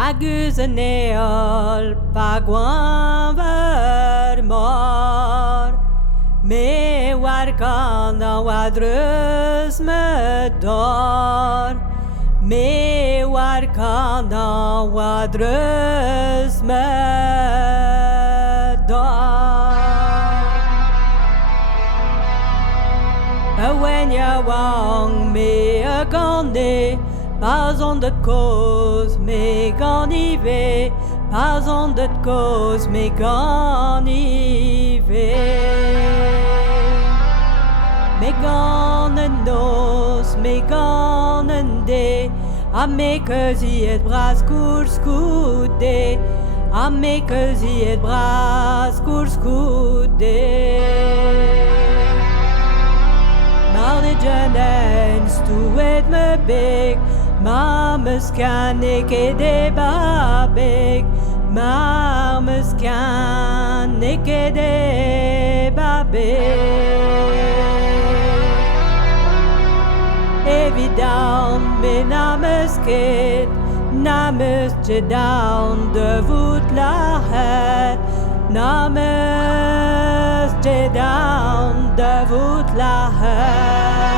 Agus an éol pagwan ver mor Me warkan a wadrus me dor Me warkan a wadrus me dor When ya wang me a gane Pas on de cause me ganive Pas on de cause me ganive Me ganen nos, me ganen de A me keuzi et bras kourskoude A me keuzi et bras kourskoude Mar de genens touet me big Mames kan ik de babek Mames kan ik de babek Evident me names ket Names je down de voet la het Names je down de voet la het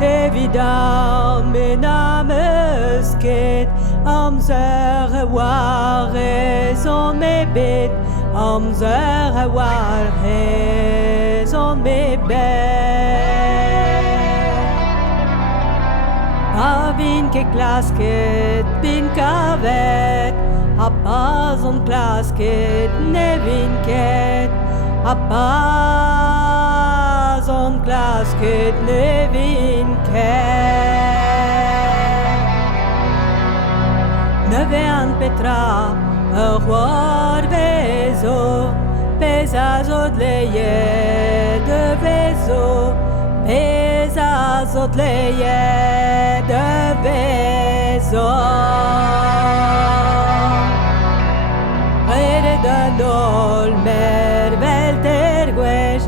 Evident me names ket Am zere war raison me bit Am zere war raison me bet A vin ke klasket bin kavet A pas on klasket ne vin ket A pas on klasket ne vin ket Ne vean petra a roi vezo Pesazot leie de vezo Pesazot leie de vezo Rede de nol mervel terguesh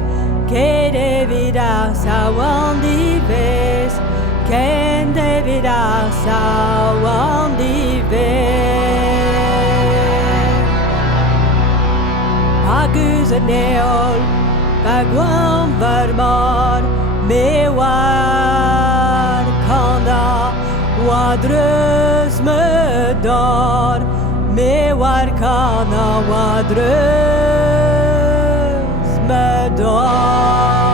Kede vidar sa wandives Kende vidar sa wandives Agus an eol Pagwan vermar Me war kanda Wadrus me dor Me war kana wadrus me dor